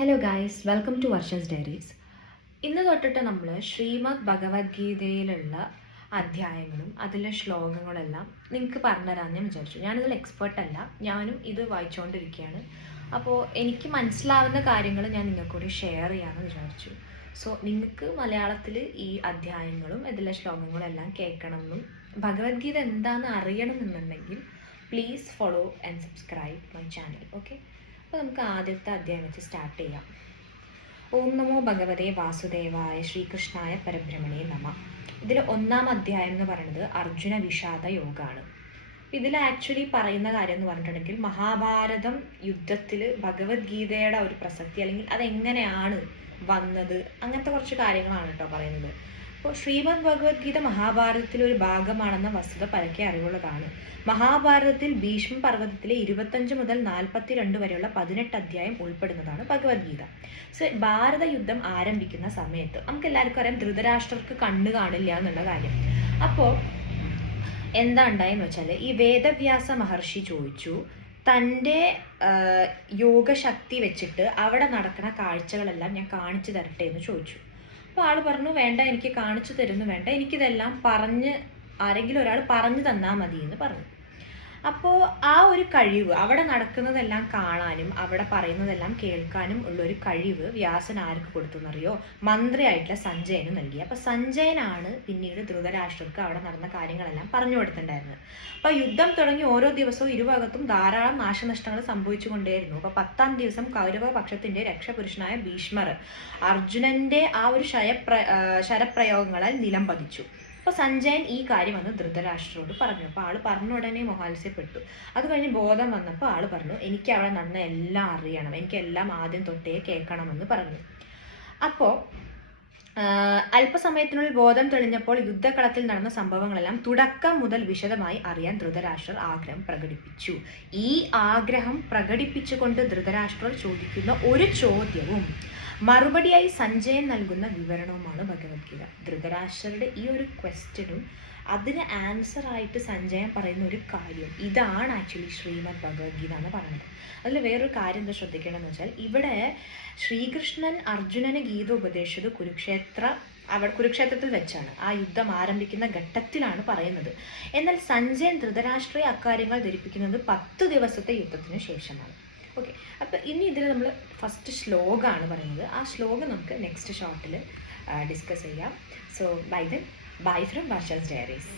Hello guys, welcome to Varsha's diaries. ഇന്ന് തൊട്ടിട്ട് നമ്മൾ ശ്രീമദ് ഭഗവത്ഗീതയിലുള്ള അധ്യായങ്ങളും അതിലെ ശ്ലോകങ്ങളെല്ലാം നിങ്ങൾക്ക് പറഞ്ഞുതരാമെന്ന് ഞാൻ വിചാരിച്ചു. ഞാനിതിൽ എക്സ്പേർട്ടല്ല, ഞാനും ഇത് വായിച്ചുകൊണ്ടിരിക്കുകയാണ്. അപ്പോൾ എനിക്ക് മനസ്സിലാവുന്ന കാര്യങ്ങൾ ഞാൻ നിങ്ങൾക്കൂടി ഷെയർ ചെയ്യാമെന്ന് വിചാരിച്ചു. സോ നിങ്ങൾക്ക് മലയാളത്തിൽ ഈ അധ്യായങ്ങളും ഇതിലെ ശ്ലോകങ്ങളും എല്ലാം കേൾക്കണമെന്നും ഭഗവത്ഗീത എന്താണെന്ന് അറിയണമെന്നുണ്ടെങ്കിൽ please follow and subscribe my channel. Okay, അപ്പോൾ നമുക്ക് ആദ്യത്തെ അധ്യായം വെച്ച് സ്റ്റാർട്ട് ചെയ്യാം. ഓം നമോ ഭഗവതേ വാസുദേവായ ശ്രീകൃഷ്ണായ പരബ്രഹ്മണേ നമ. ഇതിൽ ഒന്നാം അധ്യായം എന്ന് പറയുന്നത് അർജുന വിഷാദ യോഗമാണ്. ഇതിൽ ആക്ച്വലി പറയുന്ന കാര്യം എന്ന് പറഞ്ഞിട്ടുണ്ടെങ്കിൽ മഹാഭാരതം യുദ്ധത്തിൽ ഭഗവത്ഗീതയുടെ ഒരു പ്രസക്തി അല്ലെങ്കിൽ അതെങ്ങനെയാണ് വന്നത്, അങ്ങനത്തെ കുറച്ച് കാര്യങ്ങളാണ് കേട്ടോ പറയുന്നത്. അപ്പോൾ ശ്രീമദ് ഭഗവത്ഗീത മഹാഭാരതത്തിലെ ഒരു ഭാഗമാണെന്ന വസ്തുത പരക്കെ അറിവുള്ളതാണ്. മഹാഭാരതത്തിൽ ഭീഷ്മ പർവ്വതത്തിലെ 25 മുതൽ 42 വരെയുള്ള 18 അധ്യായം ഉൾപ്പെടുന്നതാണ് ഭഗവത്ഗീത. സോ ഭാരത യുദ്ധം ആരംഭിക്കുന്ന സമയത്ത് നമുക്ക് എല്ലാവർക്കും അറിയാം ധൃതരാഷ്ട്രർക്ക് കണ്ണ് കാണില്ല എന്നുള്ള കാര്യം. അപ്പോൾ എന്താ ഉണ്ടായെന്ന് വെച്ചാൽ ഈ വേദവ്യാസ മഹർഷി ചോദിച്ചു, തൻ്റെ യോഗശക്തി വെച്ചിട്ട് അവിടെ നടക്കുന്ന കാഴ്ചകളെല്ലാം ഞാൻ കാണിച്ചു തരട്ടെ എന്ന് ചോദിച്ചു. അപ്പോൾ ആൾ പറഞ്ഞു, വേണ്ട, എനിക്ക് കാണിച്ചു തരുന്നു വേണ്ട, എനിക്കിതെല്ലാം ആരെങ്കിലും ഒരാൾ പറഞ്ഞു തന്നാൽ മതി എന്ന് പറഞ്ഞു. അപ്പോൾ ആ ഒരു കഴിവ്, അവിടെ നടക്കുന്നതെല്ലാം കാണാനും അവിടെ പറയുന്നതെല്ലാം കേൾക്കാനും ഉള്ളൊരു കഴിവ് വ്യാസൻ ആർക്ക് കൊടുത്തു എന്നറിയോ? മന്ത്രിയായിട്ടുള്ള സഞ്ജയന് നൽകി. അപ്പോൾ സഞ്ജയനാണ് പിന്നീട് ധൃതരാഷ്ട്രർക്ക് അവിടെ നടന്ന കാര്യങ്ങളെല്ലാം പറഞ്ഞു കൊടുത്തിട്ടുണ്ടായിരുന്നത്. അപ്പോൾ യുദ്ധം തുടങ്ങി ഓരോ ദിവസവും ഇരുഭാഗത്തും ധാരാളം നാശനഷ്ടങ്ങൾ സംഭവിച്ചുകൊണ്ടേയിരുന്നു. അപ്പോൾ 10ാം ദിവസം കൗരവ പക്ഷത്തിൻ്റെ രക്ഷപുരുഷനായ ഭീഷ്മർ അർജുനൻ്റെ ആ ഒരു ശരപ്രയോഗങ്ങളാൽ നിലം പതിച്ചു. അപ്പോൾ സഞ്ജയൻ ഈ കാര്യം വന്ന് ധൃതരാഷ്ട്രരോട് പറഞ്ഞു. അപ്പോൾ ആൾ പറഞ്ഞ ഉടനെ മോഹാത്സ്യപ്പെട്ടു. അത് കഴിഞ്ഞ് ബോധം വന്നപ്പോൾ ആൾ പറഞ്ഞു, എനിക്ക് അവിടെ നടന്ന എല്ലാം അറിയണം, എനിക്കെല്ലാം ആദ്യം തൊട്ടേ കേൾക്കണമെന്ന് പറഞ്ഞു. അപ്പോൾ അല്പസമയത്തിനുള്ളിൽ ബോധം തെളിഞ്ഞപ്പോൾ യുദ്ധകളത്തിൽ നടന്ന സംഭവങ്ങളെല്ലാം തുടക്കം മുതൽ വിശദമായി അറിയാൻ ധൃതരാഷ്ട്രർ ആഗ്രഹം പ്രകടിപ്പിച്ചു. ഈ ആഗ്രഹം പ്രകടിപ്പിച്ചുകൊണ്ട് ധൃതരാഷ്ട്രർ ചോദിക്കുന്ന ഒരു ചോദ്യവും മറുപടിയായി സഞ്ജയൻ നൽകുന്ന വിവരണവുമാണ് ഭഗവത്ഗീത. ധൃതരാഷ്ട്രരുടെ ഈ ഒരു ക്വസ്റ്റ്യനും അതിന് ആൻസർ ആയിട്ട് സഞ്ജയൻ പറയുന്ന ഒരു കാര്യം, ഇതാണ് ആക്ച്വലി ശ്രീമദ് ഭഗവത്ഗീത എന്ന് പറയുന്നത്. അതിൽ വേറൊരു കാര്യം എന്താ ശ്രദ്ധിക്കേണ്ടതെന്ന് വെച്ചാൽ, ഇവിടെ ശ്രീകൃഷ്ണൻ അർജുനന് ഗീത ഉപദേശിച്ചത് കുരുക്ഷേത്രത്തിൽ വെച്ചാണ്. ആ യുദ്ധം ആരംഭിക്കുന്ന ഘട്ടത്തിലാണ് പറയുന്നത്. എന്നാൽ സഞ്ജയൻ ധൃതരാഷ്ട്രയെ അക്കാര്യങ്ങൾ ധരിപ്പിക്കുന്നത് 10 ദിവസത്തെ യുദ്ധത്തിന് ശേഷമാണ്. ഓക്കെ, അപ്പോൾ ഇനി ഇതിൽ നമ്മൾ ഫസ്റ്റ് ശ്ലോകമാണ് പറയുന്നത്. ആ ശ്ലോകം നമുക്ക് നെക്സ്റ്റ് ഷോർട്ടിൽ ഡിസ്കസ് ചെയ്യാം. So bye from Varsha's diaries.